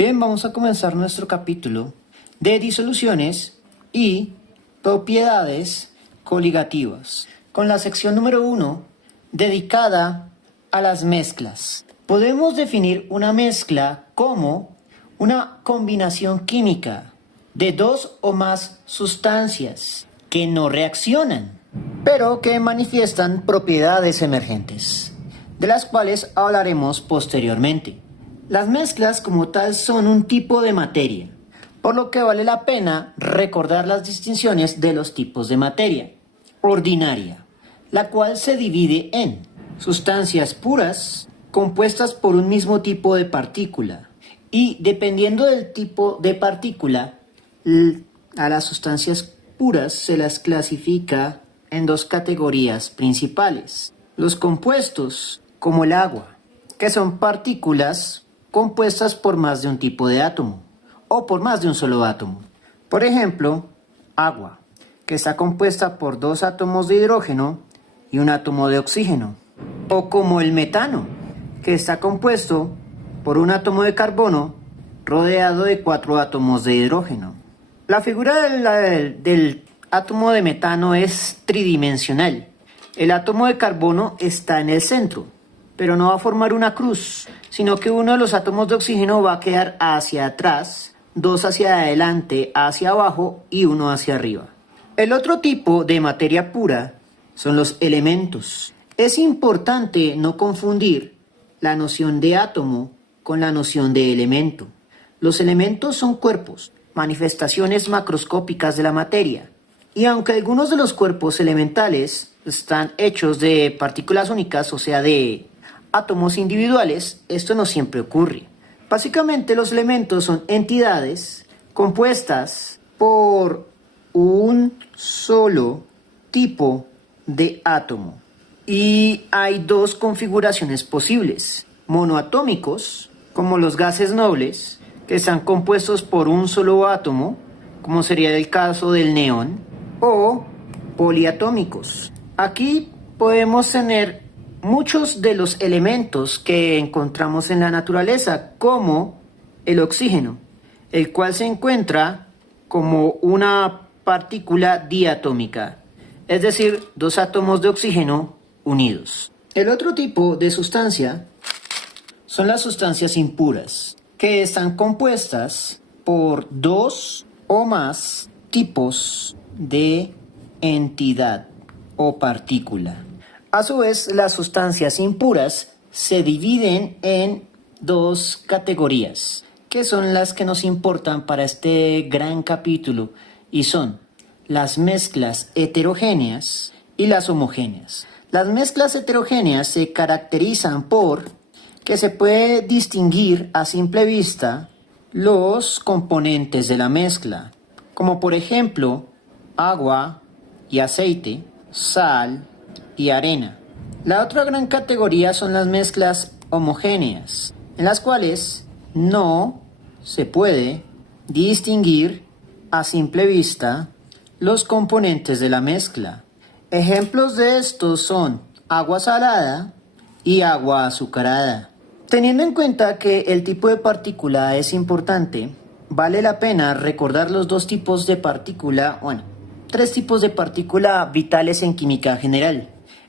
Bien, vamos a comenzar nuestro capítulo de disoluciones y propiedades coligativas, con la sección número 1 dedicada a las mezclas. Podemos definir una mezcla como una combinación química de dos o más sustancias que no reaccionan, pero que manifiestan propiedades emergentes, de las cuales hablaremos posteriormente. Las mezclas como tal son un tipo de materia, por lo que vale la pena recordar las distinciones de los tipos de materia. Ordinaria, la cual se divide en sustancias puras compuestas por un mismo tipo de partícula, y dependiendo del tipo de partícula, a las sustancias puras se las clasifica en dos categorías principales. Los compuestos, como el agua, que son partículas compuestas por más de un tipo de átomo o por más de un solo átomo. Por ejemplo, agua, que está compuesta por dos átomos de hidrógeno y un átomo de oxígeno. O como el metano, que está compuesto por un átomo de carbono rodeado de 4 átomos de hidrógeno. La figura del átomo de metano es tridimensional. El átomo de carbono está en el centro, pero no va a formar una cruz, sino que uno de los átomos de oxígeno va a quedar hacia atrás, dos hacia adelante, hacia abajo y uno hacia arriba. El otro tipo de materia pura son los elementos. Es importante no confundir la noción de átomo con la noción de elemento. Los elementos son cuerpos, manifestaciones macroscópicas de la materia, y aunque algunos de los cuerpos elementales están hechos de partículas únicas, o sea, de átomos individuales, esto no siempre ocurre. Básicamente los elementos son entidades compuestas por un solo tipo de átomo. Y hay dos configuraciones posibles: monoatómicos, como los gases nobles, que están compuestos por un solo átomo, como sería el caso del neón, o poliatómicos. Aquí podemos tener muchos de los elementos que encontramos en la naturaleza, como el oxígeno, el cual se encuentra como una partícula diatómica, es decir, dos átomos de oxígeno unidos. El otro tipo de sustancia son las sustancias impuras, que están compuestas por dos o más tipos de entidad o partícula. A su vez, las sustancias impuras se dividen en dos categorías, que son las que nos importan para este gran capítulo, y son las mezclas heterogéneas y las homogéneas. Las mezclas heterogéneas se caracterizan por que se puede distinguir a simple vista los componentes de la mezcla, como por ejemplo agua y aceite, sal y arena. La otra gran categoría son las mezclas homogéneas, en las cuales no se puede distinguir a simple vista los componentes de la mezcla. Ejemplos de estos son agua salada y agua azucarada. Teniendo en cuenta que el tipo de partícula es importante, vale la pena recordar los dos tipos de partícula, tres tipos de partícula vitales en química general.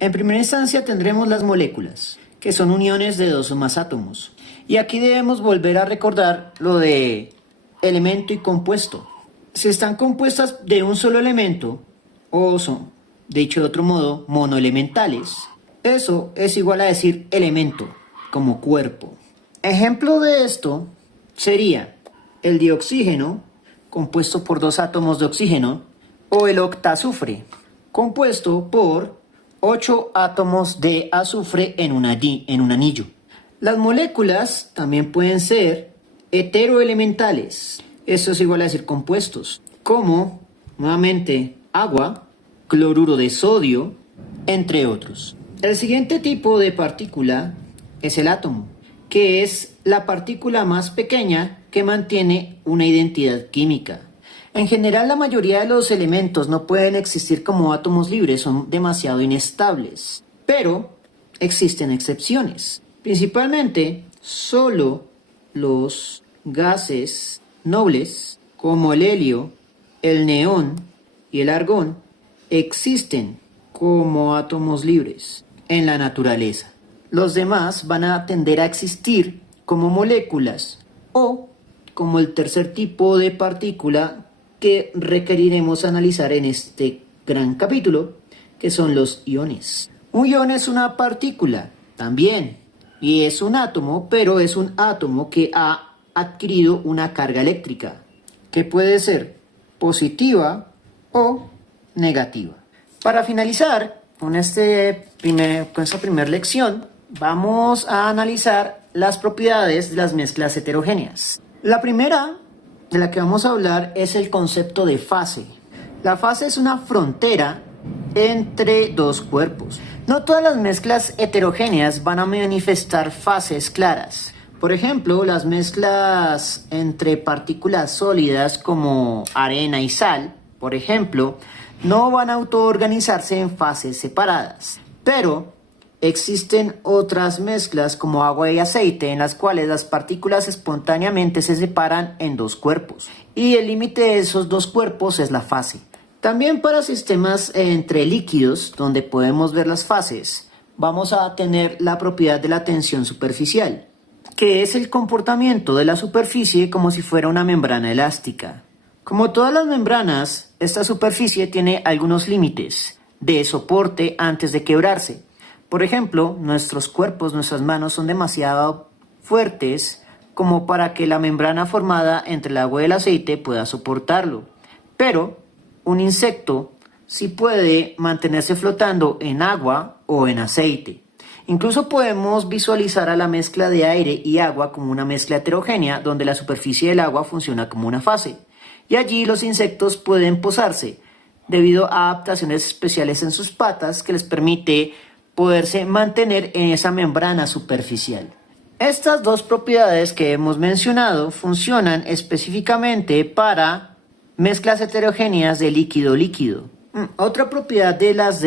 En primera instancia tendremos las moléculas, que son uniones de dos o más átomos. Y aquí debemos volver a recordar lo de elemento y compuesto. Si están compuestas de un solo elemento, o son, dicho de otro modo, monoelementales, eso es igual a decir elemento, como cuerpo. Ejemplo de esto sería el dioxígeno, compuesto por dos átomos de oxígeno, o el octazufre, compuesto por 8 átomos de azufre en un anillo. Las moléculas también pueden ser heteroelementales, esto es igual a decir compuestos, como, nuevamente, agua, cloruro de sodio, entre otros. El siguiente tipo de partícula es el átomo, que es la partícula más pequeña que mantiene una identidad química. En general, la mayoría de los elementos no pueden existir como átomos libres, son demasiado inestables, pero existen excepciones. Principalmente, solo los gases nobles como el helio, el neón y el argón existen como átomos libres en la naturaleza. Los demás van a tender a existir como moléculas o como el tercer tipo de partícula que requeriremos analizar en este gran capítulo, que son los iones. Un ion es una partícula también y es un átomo, pero es un átomo que ha adquirido una carga eléctrica que puede ser positiva o negativa. Para finalizar con esta primera lección, vamos a analizar las propiedades de las mezclas heterogéneas. La primera de la que vamos a hablar es el concepto de fase. La fase es una frontera entre dos cuerpos. No todas las mezclas heterogéneas van a manifestar fases claras. Por ejemplo, las mezclas entre partículas sólidas como arena y sal, por ejemplo, no van a autoorganizarse en fases separadas. Pero existen otras mezclas como agua y aceite en las cuales las partículas espontáneamente se separan en dos cuerpos y el límite de esos dos cuerpos es la fase. También para sistemas entre líquidos donde podemos ver las fases vamos a tener la propiedad de la tensión superficial, que es el comportamiento de la superficie como si fuera una membrana elástica. Como todas las membranas, esta superficie tiene algunos límites de soporte antes de quebrarse. Por ejemplo, nuestros cuerpos, nuestras manos son demasiado fuertes como para que la membrana formada entre el agua y el aceite pueda soportarlo. Pero un insecto sí puede mantenerse flotando en agua o en aceite. Incluso podemos visualizar a la mezcla de aire y agua como una mezcla heterogénea donde la superficie del agua funciona como una fase. Y allí los insectos pueden posarse debido a adaptaciones especiales en sus patas que les permite poderse mantener en esa membrana superficial. Estas dos propiedades que hemos mencionado funcionan específicamente para mezclas heterogéneas de líquido-líquido. Otra propiedad de las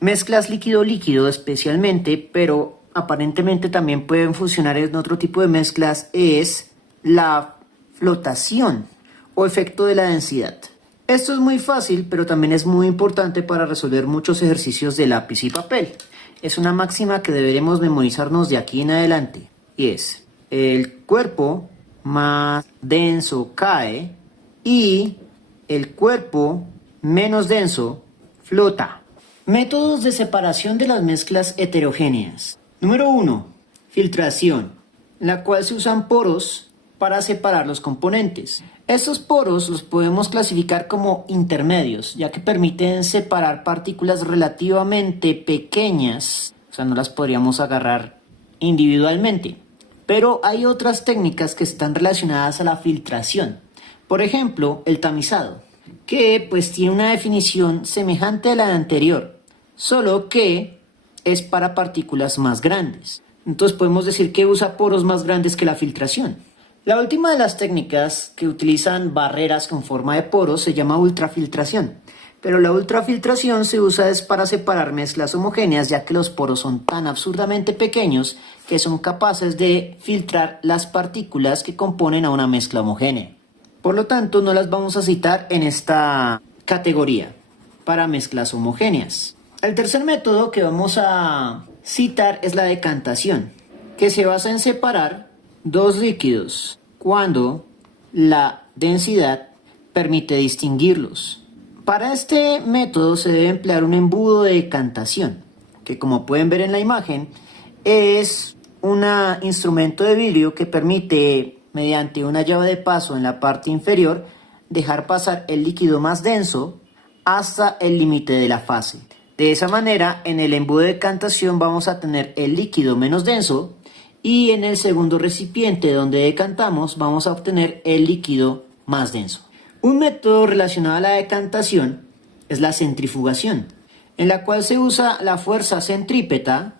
mezclas líquido-líquido especialmente, pero aparentemente también pueden funcionar en otro tipo de mezclas, es la flotación o efecto de la densidad. Esto es muy fácil, pero también es muy importante para resolver muchos ejercicios de lápiz y papel. Es una máxima que deberemos memorizarnos de aquí en adelante. Y es, el cuerpo más denso cae y el cuerpo menos denso flota. Métodos de separación de las mezclas heterogéneas. Número 1. Filtración, en la cual se usan poros para separar los componentes. Estos poros los podemos clasificar como intermedios, ya que permiten separar partículas relativamente pequeñas, o sea, no las podríamos agarrar individualmente. Pero hay otras técnicas que están relacionadas a la filtración. Por ejemplo, el tamizado, que pues tiene una definición semejante a la anterior, solo que es para partículas más grandes. Entonces podemos decir que usa poros más grandes que la filtración. La última de las técnicas que utilizan barreras con forma de poros se llama ultrafiltración, pero la ultrafiltración se usa es para separar mezclas homogéneas, ya que los poros son tan absurdamente pequeños que son capaces de filtrar las partículas que componen a una mezcla homogénea. Por lo tanto, no las vamos a citar en esta categoría para mezclas homogéneas. El tercer método que vamos a citar es la decantación, que se basa en separar dos líquidos cuando la densidad permite distinguirlos. Para este método se debe emplear un embudo de decantación, que como pueden ver en la imagen es un instrumento de vidrio que permite, mediante una llave de paso en la parte inferior, dejar pasar el líquido más denso hasta el límite de la fase. De esa manera, en el embudo de decantación vamos a tener el líquido menos denso y en el segundo recipiente donde decantamos vamos a obtener el líquido más denso. Un método relacionado a la decantación es la centrifugación, en la cual se usa la fuerza centrípeta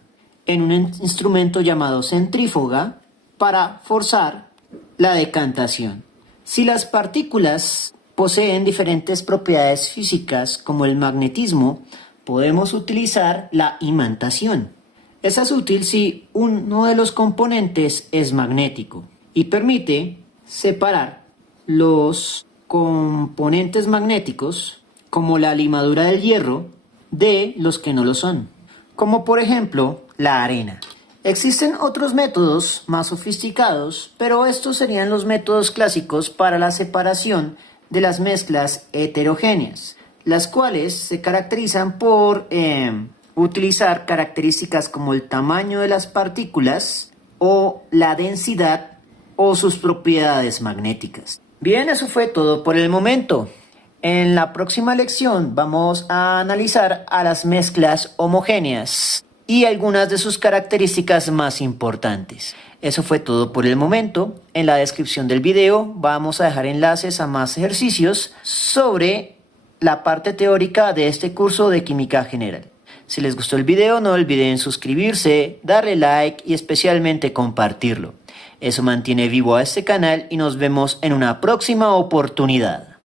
en un instrumento llamado centrífuga para forzar la decantación. Si las partículas poseen diferentes propiedades físicas como el magnetismo, podemos utilizar la imantación. Esa es útil si uno de los componentes es magnético. y permite separar los componentes magnéticos, como la limadura del hierro, de los que no lo son, como por ejemplo la arena. Existen otros métodos más sofisticados, pero estos serían los métodos clásicos para la separación de las mezclas heterogéneas, las cuales se caracterizan por utilizar características como el tamaño de las partículas o la densidad o sus propiedades magnéticas. Bien, eso fue todo por el momento. En la próxima lección vamos a analizar a las mezclas homogéneas y algunas de sus características más importantes. Eso fue todo por el momento. En la descripción del video vamos a dejar enlaces a más ejercicios sobre la parte teórica de este curso de Química General. Si les gustó el video, no olviden suscribirse, darle like y especialmente compartirlo. Eso mantiene vivo a este canal y nos vemos en una próxima oportunidad.